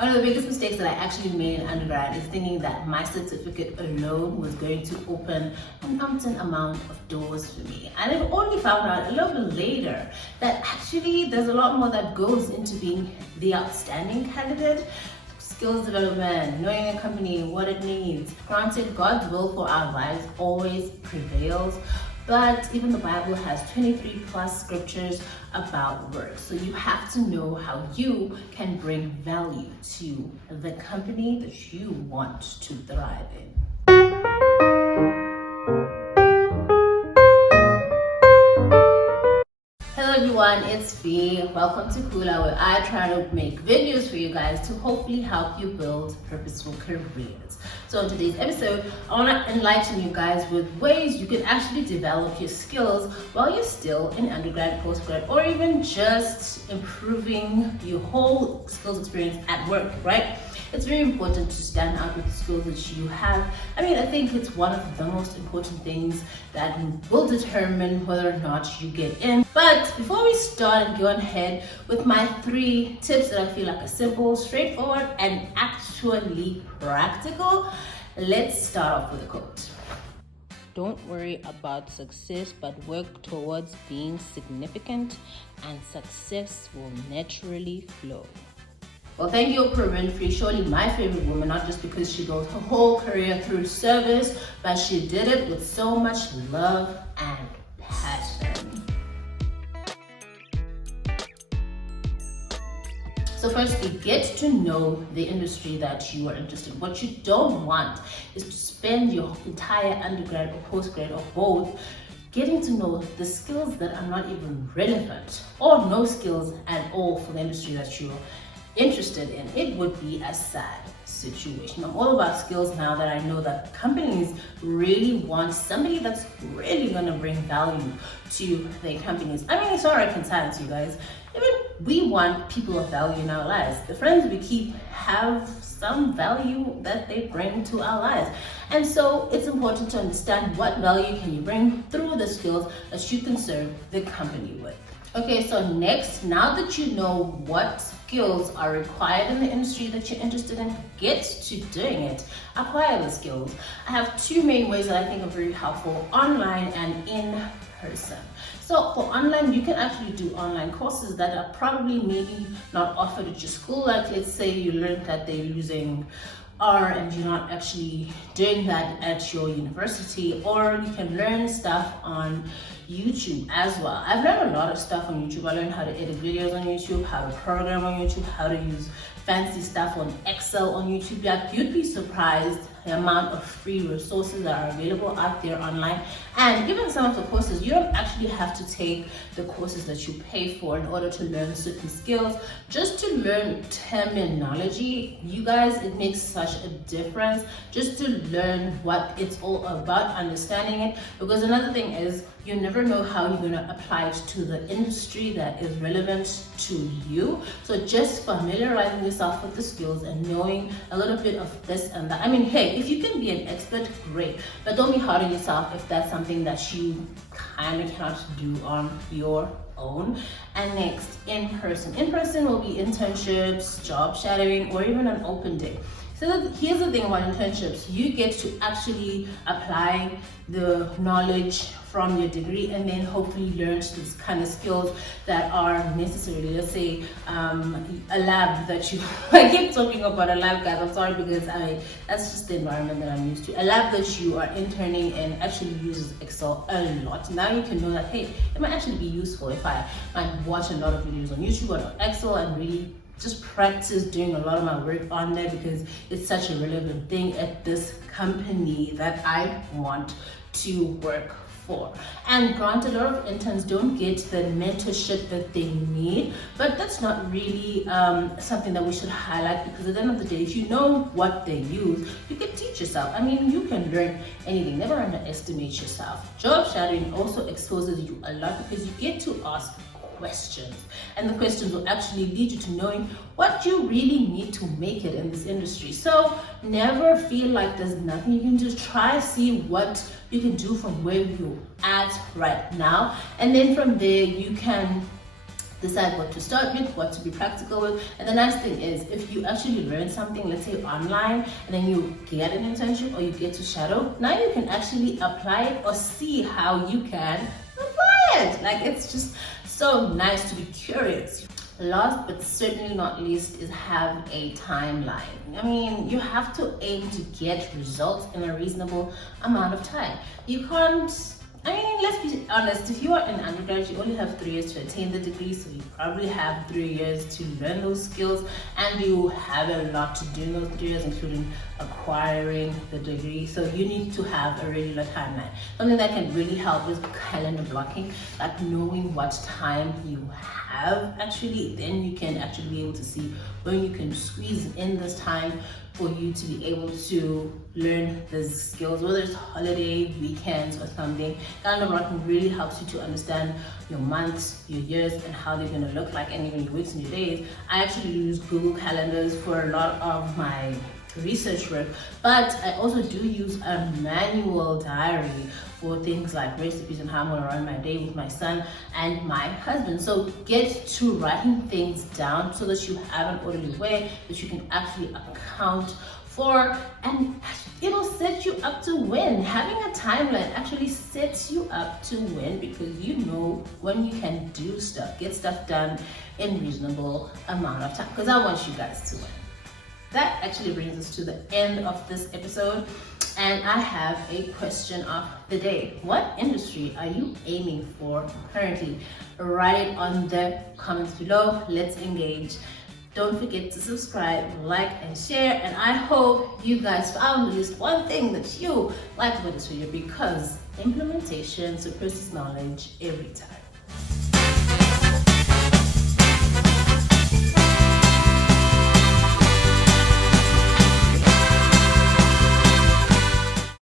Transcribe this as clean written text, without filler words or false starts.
One of the biggest mistakes that I actually made in undergrad is thinking that my certificate alone was going to open an umpteen amount of doors for me. And I've only found out a little bit later that actually there's a lot more that goes into being the outstanding candidate. Skills development, knowing a company, what it needs. Granted, God's will for our lives always prevails, but even the Bible has 23 plus scriptures about work. So you have to know how you can bring value to the company that you want to thrive in. Hello everyone, it's V. Welcome to Kula, where I try to make videos for you guys to hopefully help you build purposeful careers. So in today's episode, I want to enlighten you guys with ways you can actually develop your skills while you're still in undergrad, postgrad, or even just improving your whole skills experience at work, right? It's very important to stand out with the skills that you have. I mean, I think it's one of the most important things that will determine whether or not you get in. But before we start and go ahead with my 3 tips that I feel like are simple, straightforward, and actually practical, let's start off with a quote. Don't worry about success, but work towards being significant, and success will naturally flow. Well, thank you, Oprah Winfrey, surely my favorite woman, not just because she built her whole career through service, but she did it with so much love and passion. So firstly, get to know the industry that you are interested in. What you don't want is to spend your entire undergrad or postgrad or both getting to know the skills that are not even relevant or no skills at all for the industry that you're interested in. It would be a sad situation. I'm all about skills now that I know that companies really want somebody that's really going to bring value to their companies. I mean, it's all rocket science, you guys. Even we want people of value in our lives. The friends we keep have some value that they bring to our lives. And so it's important to understand what value can you bring through the skills that you can serve the company with. Okay, so next, now that you know what skills are required in the industry that you're interested in, get to doing it. Acquire the skills. I have 2 main ways that I think are very helpful: online and in person. So for online, you can actually do online courses that are probably maybe not offered at your school. Like, let's say you learned that they're using R and you're not actually doing that at your university, or you can learn stuff on YouTube as well. I've learned a lot of stuff on YouTube. I learned how to edit videos on YouTube, how to program on YouTube, how to use fancy stuff on Excel on YouTube. Like, you'd be surprised the amount of free resources that are available out there online. And even some of the courses, you don't actually have to take the courses that you pay for in order to learn certain skills. Just to learn terminology, you guys, it makes such a difference just to learn what it's all about, understanding it. Because another thing is, you never know how you're going to apply it to the industry that is relevant to you. So just familiarizing yourself with the skills and knowing a little bit of this and that. I mean, hey, if you can be an expert, great, but don't be hard on yourself if that's something that you kind of cannot do on your own. And next, in person. In person will be internships, job shadowing, or even an open day. So here's the thing about internships: you get to actually apply the knowledge from your degree and then hopefully learn these kind of skills that are necessary. Let's say a lab that you, I keep talking about a lab, guys, I'm sorry, because that's just the environment that I'm used to. A lab that you are interning in actually uses Excel a lot. Now you can know that, hey, it might actually be useful if I might watch a lot of videos on YouTube or Excel and really just practice doing a lot of my work on there, because it's such a relevant thing at this company that I want to work for. And granted, a lot of interns don't get the mentorship that they need, but that's not really something that we should highlight, because at the end of the day, if you know what they use, you can teach yourself. I mean, you can learn anything. Never underestimate yourself. Job shadowing also exposes you a lot, because you get to ask questions, and the questions will actually lead you to knowing what you really need to make it in this industry. So never feel like there's nothing you can do. Try see what you can do from where you're at right now, and then from there you can decide what to start with, what to be practical with. And the nice thing is, if you actually learn something, let's say online, and then you get an internship or you get to shadow, now you can actually apply it or see how you can apply it. Like, it's just so nice to be curious. Last but certainly not least is have a timeline. I mean, you have to aim to get results in a reasonable amount of time. You can't, I mean, let's be honest, if you are in undergrad, you only have 3 years to attain the degree, so you probably have 3 years to learn those skills, and you have a lot to do in those 3 years, including acquiring the degree. So you need to have a regular timeline. Something that can really help is calendar blocking, like knowing what time you have actually, then you can actually be able to see when you can squeeze in this time for you to be able to learn these skills, whether it's holiday, weekends, or something. Calendar blocking really helps you to understand your months, your years, and how they're going to look like, and even your weeks and your days. I actually use Google Calendars for a lot of my research work, but I also do use a manual diary for things like recipes and how I'm going to run my day with my son and my husband. So get to writing things down so that you have an orderly way that you can actually account for, and it'll set you up to win. Having a timeline actually sets you up to win, because you know when you can do stuff, get stuff done in reasonable amount of time, because I want you guys to win. That actually brings us to the end of this episode, and I have a question of the day. What industry are you aiming for currently? Write it on the comments below. Let's engage. Don't forget to subscribe, like, and share, and I hope you guys found at least one thing that you liked about this video, because implementation surpasses knowledge every time.